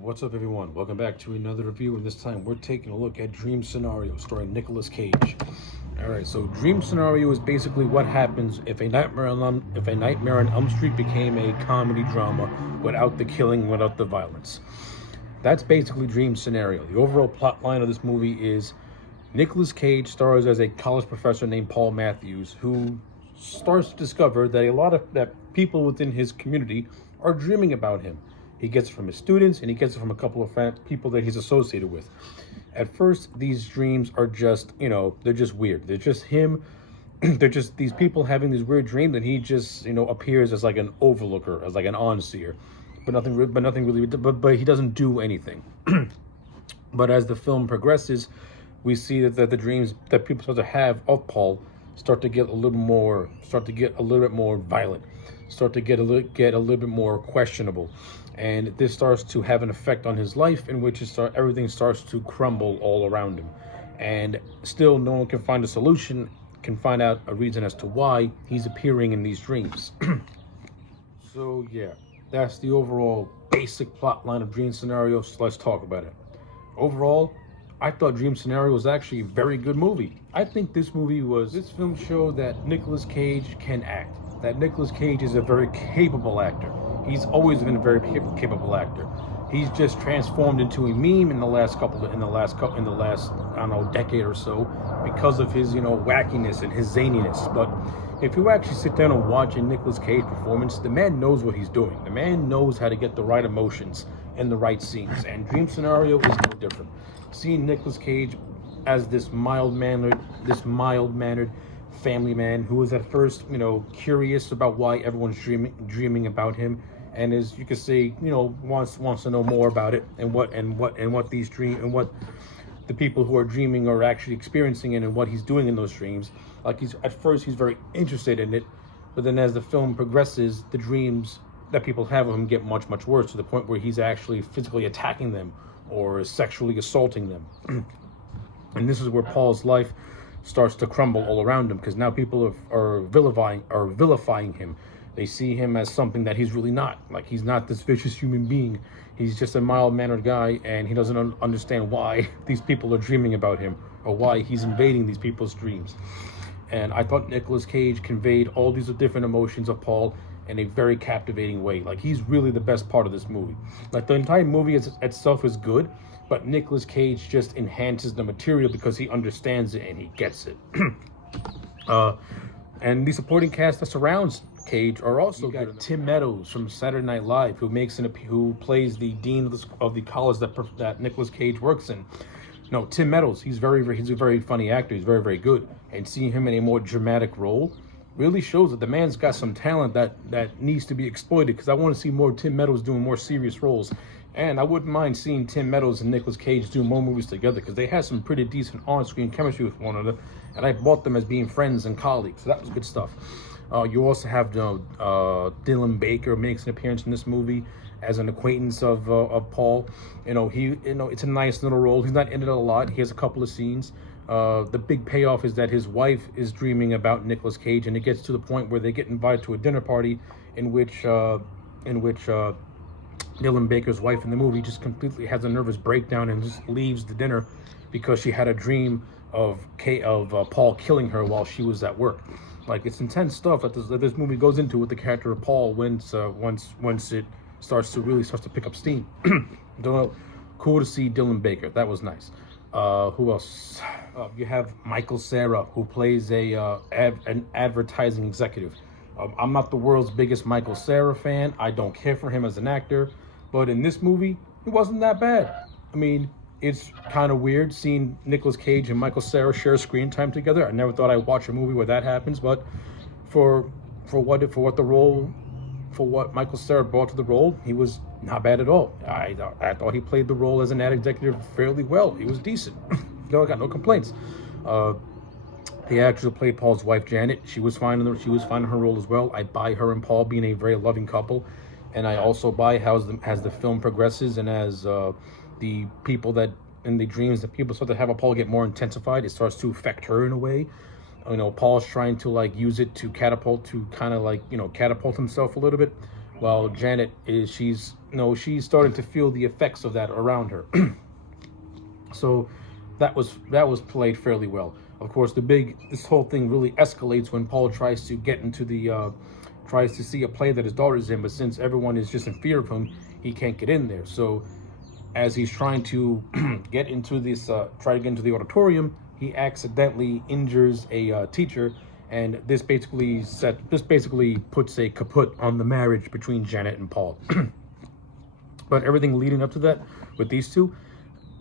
What's up, everyone? Welcome back to another review, and this time we're taking a look at Dream Scenario, starring Nicolas Cage. All right, so Dream Scenario is basically what happens if a Nightmare on Elm Street became a comedy drama without the killing, without the violence. That's basically Dream Scenario. The overall plot line of this movie is Nicolas Cage stars as a college professor named Paul Matthews, who starts to discover that a lot of that people within his community are dreaming about him. He gets it from his students, and he gets it from a couple of people that he's associated with. At first, these dreams are just, they're just weird. They're just him. They're just these people having these weird dreams, and he just, appears as like an overlooker, as like an onseer, but nothing really. But he doesn't do anything. But as the film progresses, we see that the dreams that people start to have of Paul start to get a little bit more violent, start to get a little bit more questionable, and this starts to have an effect on his life, in which everything starts to crumble all around him, and still no one can find a solution, can find out a reason as to why he's appearing in these dreams. So yeah, that's the overall basic plot line of Dream Scenario. So let's talk about it. Overall, I thought Dream Scenario was actually a very good movie. I think this film showed that Nicolas Cage can act. That Nicolas Cage is a very capable actor. He's always been a very capable actor. He's just transformed into a meme in the last I don't know, decade or so, because of his wackiness and his zaniness. But if you actually sit down and watch a Nicolas Cage performance, the man knows what he's doing. The man knows how to get the right emotions in the right scenes, and Dream Scenario is no different. Seeing Nicolas Cage as this mild-mannered family man who is at first, curious about why everyone's dreaming about him, and is, you could say, wants to know more about it, and what the people who are dreaming are actually experiencing it, and what he's doing in those dreams. Like, he's very interested in it, but then as the film progresses, the dreams that people have of him get much worse, to the point where he's actually physically attacking them or sexually assaulting them. And this is where Paul's life starts to crumble all around him, because now people are vilifying him. They see him as something that he's really not. Like, he's not this vicious human being. He's just a mild-mannered guy, and he doesn't understand why these people are dreaming about him, or why he's invading these people's dreams. And I thought Nicolas Cage conveyed all these different emotions of Paul in a very captivating way. Like, he's really the best part of this movie. Like, the entire movie itself is good, but Nicolas Cage just enhances the material because he understands it and he gets it. And the supporting cast that surrounds Cage are also good. You got Tim Meadows from Saturday Night Live, who plays the dean of the college that Nicolas Cage works in. No, Tim Meadows, he's a very funny actor. He's very good. And seeing him in a more dramatic role really shows that the man's got some talent that needs to be exploited, because I want to see more Tim Meadows doing more serious roles. And I wouldn't mind seeing Tim Meadows and Nicolas Cage do more movies together, because they had some pretty decent on-screen chemistry with one another, and I bought them as being friends and colleagues. So that was good stuff. You also have Dylan Baker makes an appearance in this movie as an acquaintance of Paul. It's a nice little role. He's not in it a lot. He has a couple of scenes. The big payoff is that his wife is dreaming about Nicolas Cage, and it gets to the point where they get invited to a dinner party in which Dylan Baker's wife in the movie just completely has a nervous breakdown and just leaves the dinner because she had a dream of Paul killing her while she was at work. Like, it's intense stuff that this movie goes into with the character of Paul once it starts to pick up steam. Cool to see Dylan Baker. That was nice. Who else? You have Michael Cera, who plays an advertising executive. I'm not the world's biggest Michael Cera fan. I don't care for him as an actor, but in this movie, he wasn't that bad. I mean, it's kind of weird seeing Nicolas Cage and Michael Cera share screen time together. I never thought I'd watch a movie where that happens, but for what Michael Cera brought to the role, he was not bad at all. I thought he played the role as an ad executive fairly well. He was decent. I got no complaints. The actress who played Paul's wife, Janet, she was fine in her role as well. I buy her and Paul being a very loving couple, and I also buy as the film progresses, and as the people that in the dreams that people start to have of Paul get more intensified, it starts to affect her in a way. Paul's trying to use it to catapult himself a little bit. while Janet is she's starting to feel the effects of that around her. So that was played fairly well. Of course, this whole thing really escalates when Paul tries to get into the tries to see a play that his daughter's in, but since everyone is just in fear of him, he can't get in there. So as he's trying to try to get into the auditorium, he accidentally injures a teacher, and this basically puts a kaput on the marriage between Janet and Paul. But everything leading up to that with these two,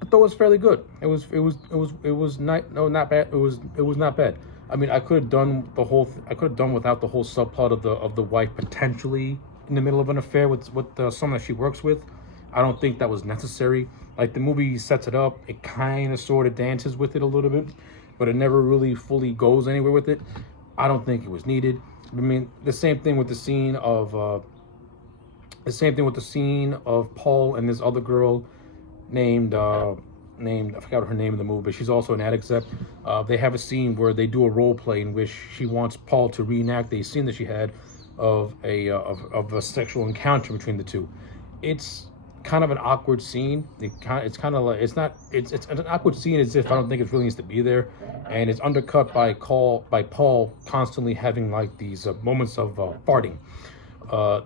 I thought was fairly good. Not bad. It was not bad. I mean, I could have done without the whole subplot of the wife potentially in the middle of an affair with someone that she works with. I don't think that was necessary. Like, the movie sets it up, it kind of sort of dances with it a little bit, but it never really fully goes anywhere with it. I don't think it was needed. I mean, the same thing with the scene of Paul and this other girl named I forgot her name in the movie, but she's also an ad exec. They have a scene where they do a role play in which she wants Paul to reenact a scene that she had of a sexual encounter between the two. It's kind of an awkward scene. It's an awkward scene as if I don't think it really needs to be there, and it's undercut by Paul constantly having like these moments of farting.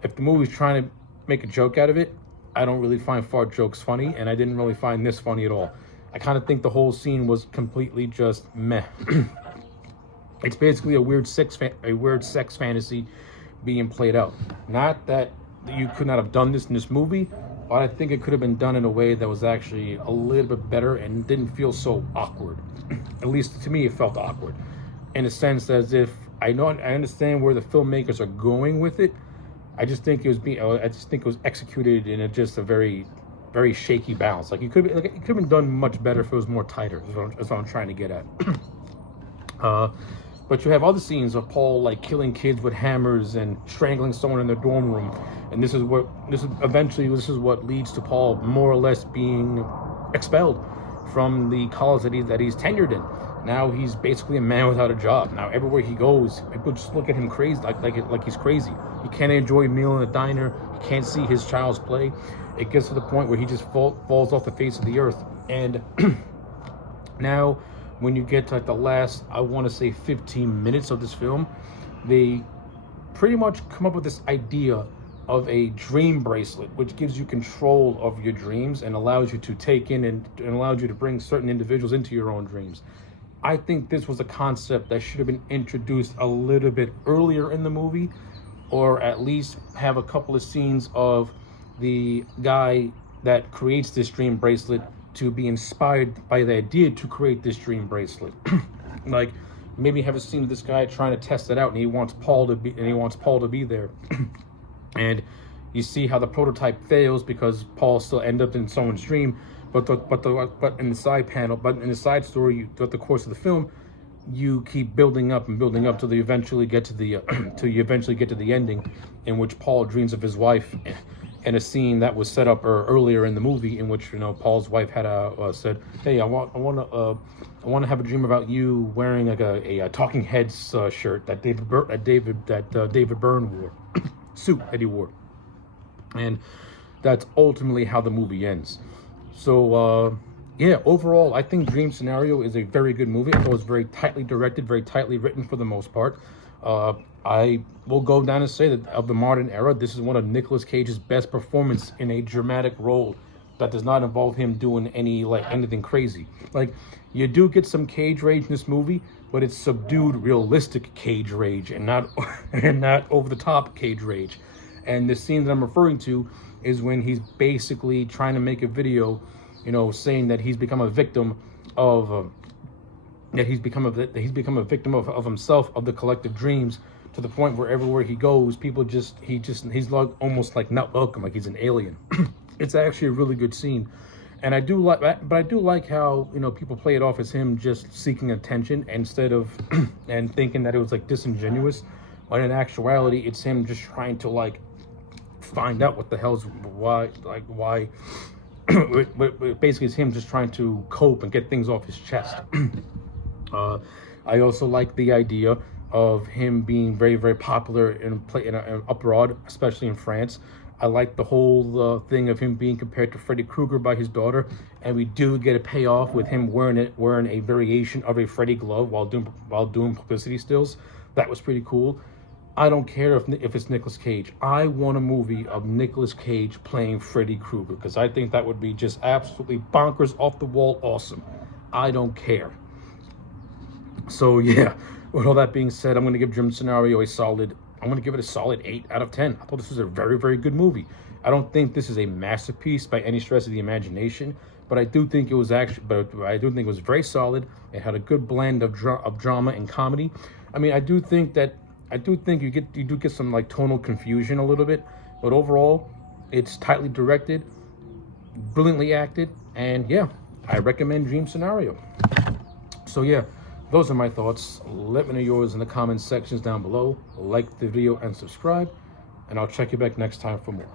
If the movie's trying to make a joke out of it, I don't really find fart jokes funny, and I didn't really find this funny at all. I kind of think the whole scene was completely just meh. It's basically a weird sex fantasy being played out. Not that you could not have done this in this movie, but I think it could have been done in a way that was actually a little bit better and didn't feel so awkward. At least to me, it felt awkward, in a sense as if I understand where the filmmakers are going with it. I just think it was executed in a very, very shaky balance. Like, it could have been done much better if it was more tighter. That's what I'm trying to get at. But you have other scenes of Paul like killing kids with hammers and strangling someone in their dorm room, and this is what leads to Paul more or less being expelled from the college that he's tenured in. Now he's basically a man without a job. Now everywhere he goes, people just look at him crazy, like he's crazy. He can't enjoy a meal in a diner. He can't see his child's play. It gets to the point where he just falls off the face of the earth. And now, when you get to like the last, I want to say 15 minutes of this film, they pretty much come up with this idea of a dream bracelet, which gives you control of your dreams and allows you to take in and allows you to bring certain individuals into your own dreams. I think this was a concept that should have been introduced a little bit earlier in the movie, or at least have a couple of scenes of the guy that creates this dream bracelet to be inspired by the idea to create this dream bracelet. Like, maybe have a scene of this guy trying to test it out, and he wants Paul to be there. And you see how the prototype fails because Paul still ends up in someone's dream. But in the side story, throughout the course of the film, you keep building up till you eventually get to the ending, in which Paul dreams of his wife, in a scene that was set up earlier in the movie, in which Paul's wife had said, "Hey, I want to have a dream about you wearing like a Talking Heads shirt that David Byrne wore, suit that he wore," and that's ultimately how the movie ends. So yeah, overall, I think Dream Scenario is a very good movie. I thought it was very tightly directed, very tightly written for the most part. I will go down and say that of the modern era, this is one of Nicolas Cage's best performance in a dramatic role that does not involve him doing anything crazy. Like, you do get some Cage rage in this movie, but it's subdued, realistic Cage rage, and not over the top Cage rage. And the scene that I'm referring to is when he's basically trying to make a video, saying that he's become a victim of he's become a victim of himself, of the collective dreams, to the point where everywhere he goes, he's like almost like not welcome, like he's an alien. It's actually a really good scene, and I do like how people play it off as him just seeking attention insteed of and thinking that it was like disingenuous, when in actuality it's him just trying to like find out what the hell's why. Basically, it's him just trying to cope and get things off his chest. I also like the idea of him being very, very popular in abroad, especially in France. I like the whole thing of him being compared to Freddy Krueger by his daughter, and we do get a payoff with him wearing a variation of a Freddy glove while doing publicity stills. That was pretty cool. I don't care if it's Nicolas Cage. I want a movie of Nicolas Cage playing Freddy Krueger, because I think that would be just absolutely bonkers, off the wall, awesome. I don't care. So yeah, with all that being said, I'm going to give Dream Scenario I'm going to give it a solid 8 out of 10. I thought this was a very, very good movie. I don't think this is a masterpiece by any stretch of the imagination, but I do think it was very solid. It had a good blend of drama and comedy. I mean, I do think you do get some like tonal confusion a little bit, but overall, it's tightly directed, brilliantly acted, and yeah, I recommend Dream Scenario. So yeah, those are my thoughts. Let me know yours in the comments sections down below. Like the video and subscribe, and I'll check you back next time for more.